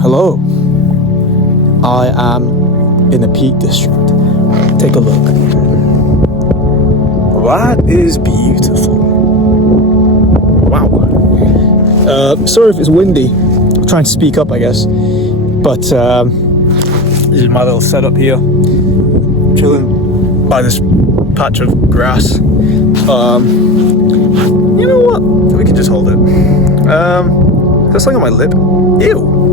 Hello, I am in the Peak District. Take a look. That is beautiful. Wow. Sorry if it's windy. I'm trying to speak up, I guess. But this is my little setup here. Chilling by this patch of grass. You know what? We can just hold it. There's something on my lip. Ew.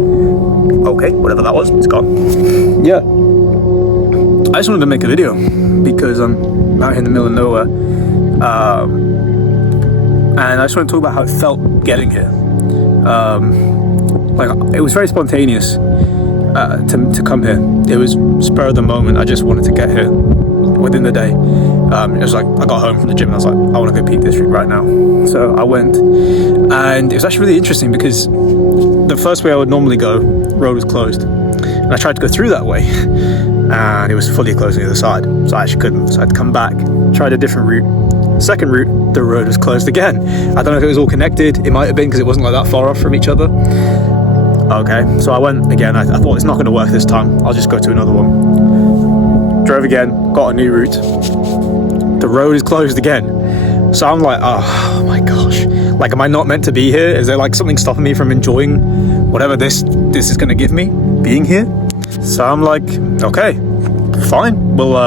Okay, whatever that was, it's gone. Yeah. I just wanted to make a video because I'm out here in the middle of nowhere. And I just want to talk about how it felt getting here. It was very spontaneous to come here. It was spur of the moment. I just wanted to get here within the day. It was like I got home from the gym and I was like, I want to go Peak District right now. So I went, and it was actually really interesting because the first way I would normally go, road was closed, and I tried to go through that way, and it was fully closed on the other side, so I actually couldn't. So I had to come back, tried a different route. Second route, the road was closed again. I don't know if it was all connected. It might have been because it wasn't like that far off from each other. Okay, so I went again. I thought it's not going to work this time. I'll just go to another one. Drove again, got a new route. The road is closed again. So I'm like, oh my gosh. Like, am I not meant to be here? Is there like something stopping me from enjoying whatever this is going to give me, being here? So I'm like, okay, fine. We'll,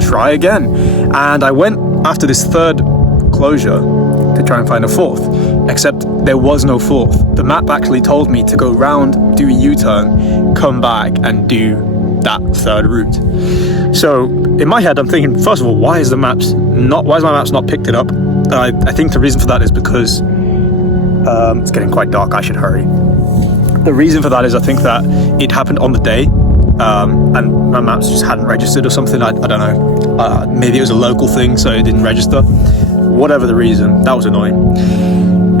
try again. And I went after this third closure to try and find a fourth, except there was no fourth. The map actually told me to go round, do a U-turn, come back and do that third route. So in my head, I'm thinking, first of all, why is my maps not picked it up? I think the reason for that is because it's getting quite dark. I should hurry. The reason for that is I think that it happened on the day, and my maps just hadn't registered or something. I don't know. Maybe it was a local thing, so it didn't register. Whatever the reason, that was annoying.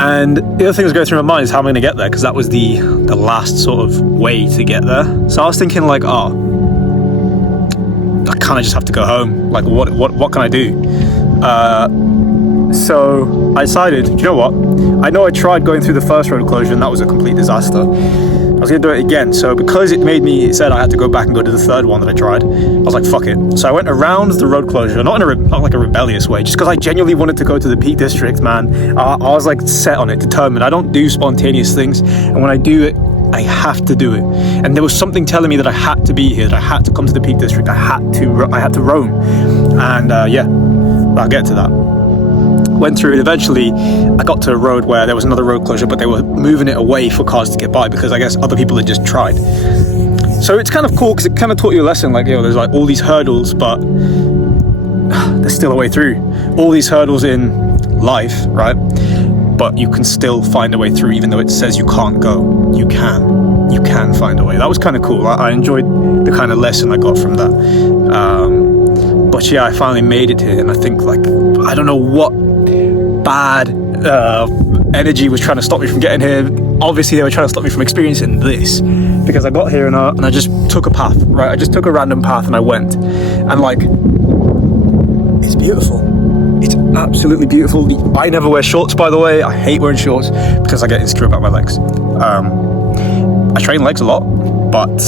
And the other thing that was going through my mind is how I'm going to get there, because that was the last sort of way to get there. So I was thinking like, I kind of just have to go home. Like, what can I do? So I decided, you know what? I know I tried going through the first road closure and that was a complete disaster. I was going to do it again. So because it said I had to go back and go to the third one that I tried, I was like, fuck it. So I went around the road closure, not like a rebellious way, just because I genuinely wanted to go to the Peak District, man. I was like set on it, determined. I don't do spontaneous things. And when I do it, I have to do it. And there was something telling me that I had to be here, that I had to come to the Peak District. I had to roam. And I'll get to that. Went through it. Eventually I got to a road where there was another road closure, but they were moving it away for cars to get by because I guess other people had just tried. So it's kind of cool because it kind of taught you a lesson, like, there's like all these hurdles, but there's still a way through. All these hurdles in life, right? But you can still find a way through, even though it says you can't go. You can find a way. That was kind of cool. I enjoyed the kind of lesson I got from that. But yeah, I finally made it here, and I think, like, I don't know what bad energy was trying to stop me from getting here. Obviously they were trying to stop me from experiencing this, because I got here and I just took a path, right? I just took a random path and I went, and like, it's beautiful. It's absolutely beautiful. I never wear shorts, by the way. I hate wearing shorts because I get insecure about my legs. I train legs a lot, but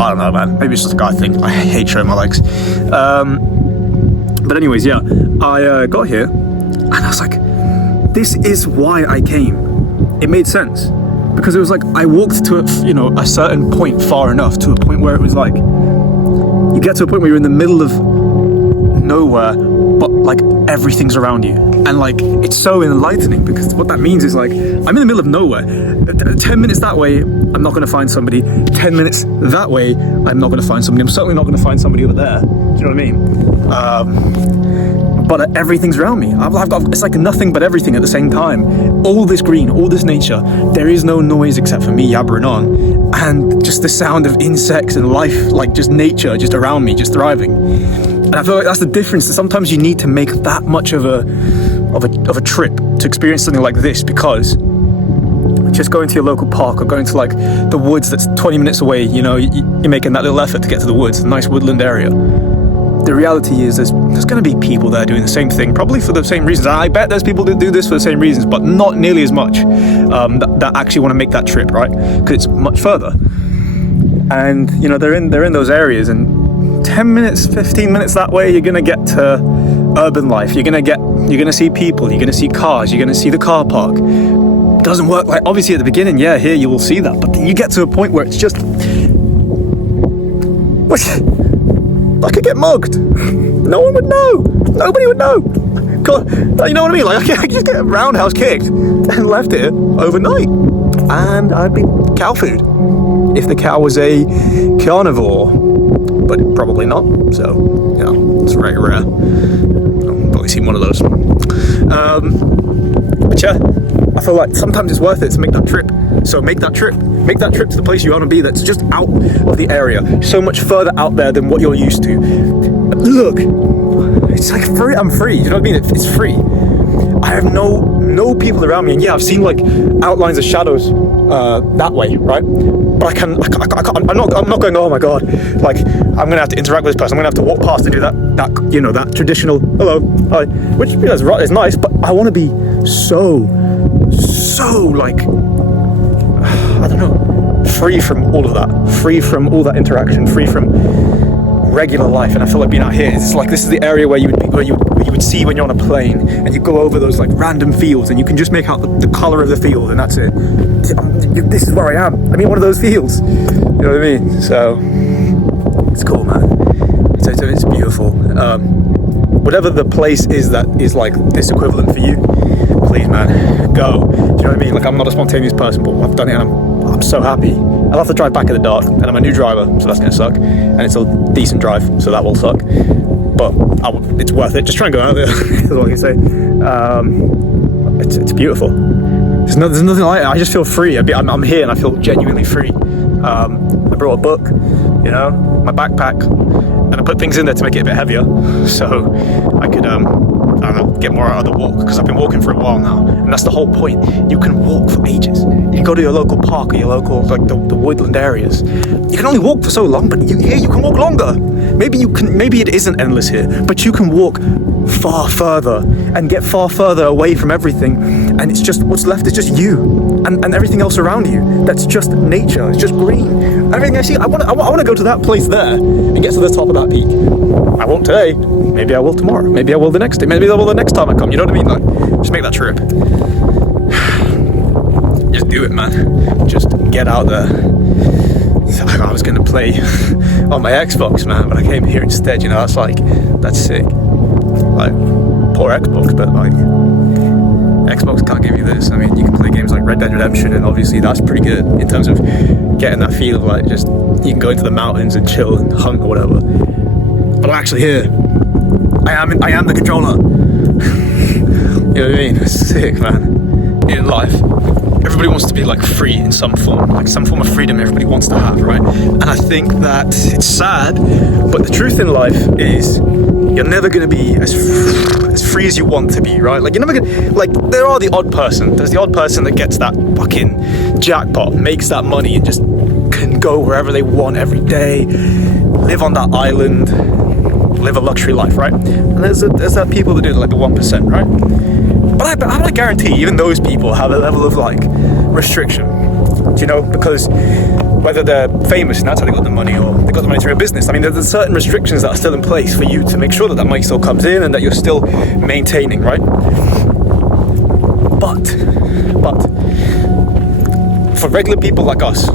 I don't know, man. Maybe it's just a guy thing. I hate showing my legs. But anyways, yeah, I got here and I was like, this is why I came. It made sense, because it was like I walked to a certain point far enough, to a point where it was like, you get to a point where you're in the middle of nowhere, but like everything's around you, and like it's so enlightening, because what that means is, like, I'm in the middle of nowhere. 10 minutes that way, I'm not going to find somebody. 10 minutes that way, I'm not going to find somebody. I'm certainly not going to find somebody over there. Do you know what I mean? But everything's around me. I've got, it's like nothing but everything at the same time. All this green, all this nature. There is no noise except for me yabbering on, and just the sound of insects and life, like just nature, just around me, just thriving. And I feel like that's the difference. That sometimes you need to make that much of a trip to experience something like this, because just going to your local park or going to like the woods that's 20 minutes away, you're making that little effort to get to the woods, a nice woodland area. the reality is there's going to be people there doing the same thing, probably for the same reasons. I bet there's people that do this for the same reasons, but not nearly as much that actually want to make that trip, right? Because it's much further. And you know, they're in those areas, and 10 minutes, 15 minutes that way, you're going to get to urban life. You're going to see people, you're going to see cars, you're going to see the car park. It doesn't work like, obviously at the beginning, yeah, here you will see that, but then you get to a point where it's just, I could get mugged. No one would know. Nobody would know. God, you know what I mean? Like, I could just get a roundhouse kicked and left here overnight, and I'd be cow food. If the cow was a carnivore, but probably not. So, you know, it's very rare. I've probably seen one of those. But yeah, I feel like sometimes it's worth it to make that trip. So make that trip to the place you want to be that's just out of the area, so much further out there than what you're used to. Look, it's like free. I'm free. You know what I mean? It's free. I have no people around me, and yeah, I've seen like outlines of shadows that way, right? But I'm not going, oh my god, like I'm gonna have to interact with this person. I'm gonna have to walk past and do that you know, that traditional hello, hi, which, you know, is nice, but I want to be so like, I don't know, free from all of that, free from all that interaction, free from regular life. And I feel like being out here, it's like this is the area where you would see when you're on a plane, and you go over those like random fields, and you can just make out the color of the field, and that's it. This is where I am. I'm in one of those fields. You know what I mean? So it's cool, man. It's beautiful. Whatever the place is that is like this equivalent for you, please, man, go. Do you know what I mean? Like, I'm not a spontaneous person, but I've done it, and I'm so happy. I'll have to drive back in the dark, and I'm a new driver, so that's gonna suck. And it's a decent drive, so that will suck. But it's worth it. Just try and go out there. That's all I can say. It's beautiful. There's nothing like it. I just feel free. I'm here, and I feel genuinely free. I brought a book, you know, my backpack, and I put things in there to make it a bit heavier, so I could, I don't know, get more out of the walk, because I've been walking for a while now, and that's the whole point. You can walk for ages. You can go to your local park or your local, like the woodland areas. You can only walk for so long, but here you can walk longer. Maybe it isn't endless here, but you can walk far further and get far further away from everything, and it's just, what's left is just you and everything else around you. That's just nature. It's just green. Everything I see, I want to go to that place there and get to the top of that peak. I won't today. Maybe I will tomorrow. Maybe I will the next day. Maybe I will the next time I come. You know what I mean? Like, just make that trip. Just do it, man. Just get out there. I was going to play on my Xbox, man, but I came here instead. You know, that's sick. Like, poor Xbox, but like, Xbox can't give you this. I mean, you can play games like Red Dead Redemption, and obviously that's pretty good in terms of getting that feel of like, just, you can go into the mountains and chill and hunt or whatever. But I'm actually here. I am the controller. You know what I mean? It's sick, man. In life, everybody wants to be like free in some form, like some form of freedom everybody wants to have, right? And I think that it's sad, but the truth in life is you're never going to be as free as you want to be, right? Like, you're never going to, like, there are the odd person. There's the odd person that gets that fucking jackpot, makes that money, and just can go wherever they want every day, live on that island, live a luxury life, right? And there's that people that do like the 1%, right? But I guarantee even those people have a level of like restriction, do you know? Because whether they're famous and that's how they got the money, or they got the money through a business, I mean, there's certain restrictions that are still in place for you to make sure that that money still comes in and that you're still maintaining, right? But for regular people like us,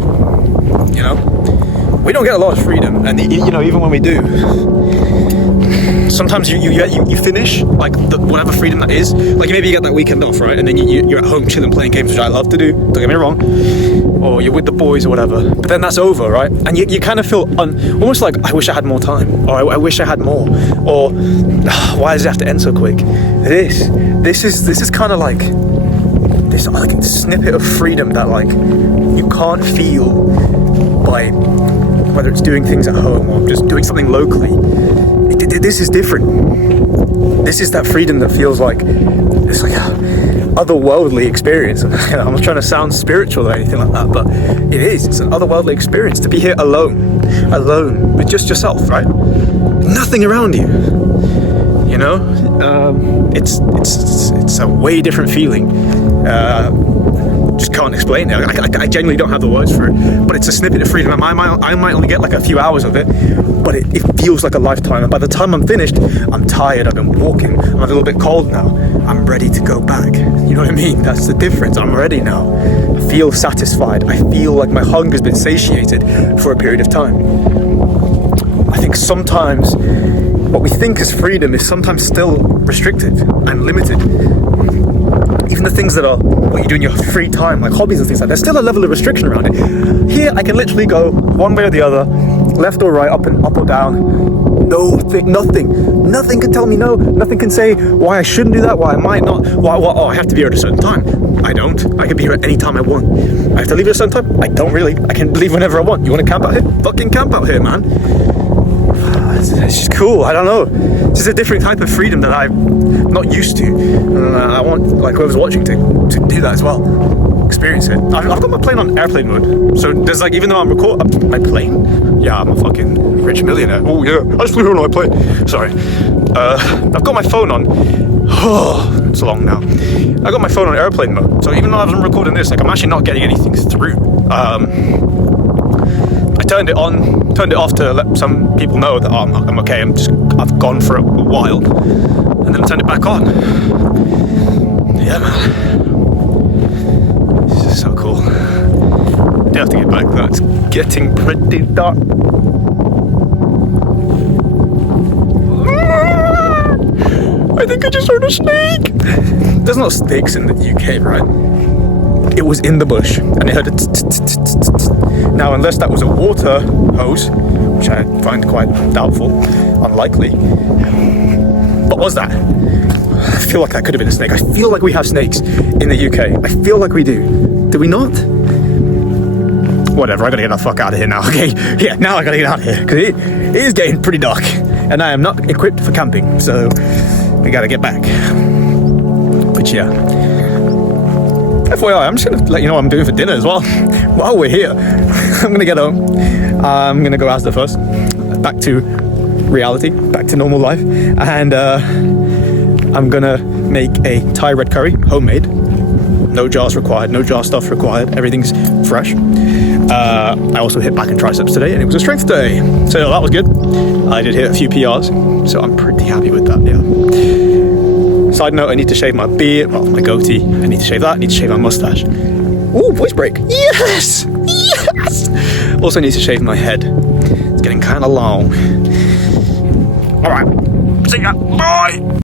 you know, we don't get a lot of freedom, and you know, even when we do, sometimes you finish like whatever freedom that is. Like, maybe you get that weekend off, right? And then you're at home chilling, playing games, which I love to do, don't get me wrong, or you're with the boys or whatever. But then that's over, right? And you kind of feel almost like, I wish I had more time, or I wish I had more, or why does it have to end so quick? This is kind of like this like snippet of freedom that like you can't feel by whether it's doing things at home or just doing something locally. This is different. This is that freedom that feels like it's like an otherworldly experience. I'm not trying to sound spiritual or anything like that, but it is. It's an otherworldly experience to be here alone with just yourself, right? nothing around you. You know, it's a way different feeling. Just can't explain it. I genuinely don't have the words for it, but it's a snippet of freedom. I might only get like a few hours of it, but it feels like a lifetime. And by the time I'm finished, I'm tired, I've been walking, I'm a little bit cold now. I'm ready to go back. You know what I mean? That's the difference. I'm ready now. I feel satisfied. I feel like my hunger's been satiated for a period of time. I think sometimes what we think is freedom is sometimes still restricted and limited. Even the things that are what you do in your free time, like hobbies and things like that, there's still a level of restriction around it. Here, I can literally go one way or the other, left or right, up or down. Nothing can tell me no. Nothing can say why I shouldn't do that, why I might not. I have to be here at a certain time. I don't. I can be here at any time I want. I have to leave at a certain time. I don't really. I can leave whenever I want. You want to camp out here? Fucking camp out here, man. It's just cool. I don't know. It's just a different type of freedom that I'm not used to. And I want, like, whoever's watching to do that as well. Experience it. I've got my plane on airplane mode. So there's like, even though I'm recording my plane. Yeah, I'm a fucking rich millionaire. Oh yeah, I just flew on my plane. Sorry. I've got my phone on. Oh, it's long now. I got my phone on airplane mode. So even though I'm recording this, like, I'm actually not getting anything through. I turned it off to let some people know that I'm okay. I've gone for a while, and then I turned it back on. Yeah, man, this is so cool. I do have to get back though. It's getting pretty dark. I think I just heard a snake. There's no snakes in the UK, right? It was in the bush, and it heard a now, unless that was a water hose, which I find quite doubtful, unlikely. What was that? I feel like that could have been a snake. I feel like we have snakes in the UK. I feel like we do. Do we not? Whatever, I gotta get the fuck out of here now, okay? Yeah, now I gotta get out of here, because it is getting pretty dark, and I am not equipped for camping, so we gotta get back. But yeah. FYI, I'm just gonna let you know what I'm doing for dinner as well. While we're here, I'm gonna get home. I'm gonna go Asda first, back to reality, back to normal life, and I'm gonna make a Thai red curry, homemade. No jars required, no jar stuff required. Everything's fresh. I also hit back and triceps today, and it was a strength day, so that was good. I did hit a few PRs, so I'm pretty happy with that. Yeah. Side note, I need to shave my beard, well, my goatee. I need to shave that. I need to shave my mustache. Ooh, voice break. Yes! Yes! Also need to shave my head. It's getting kind of long. All right. See ya. Bye!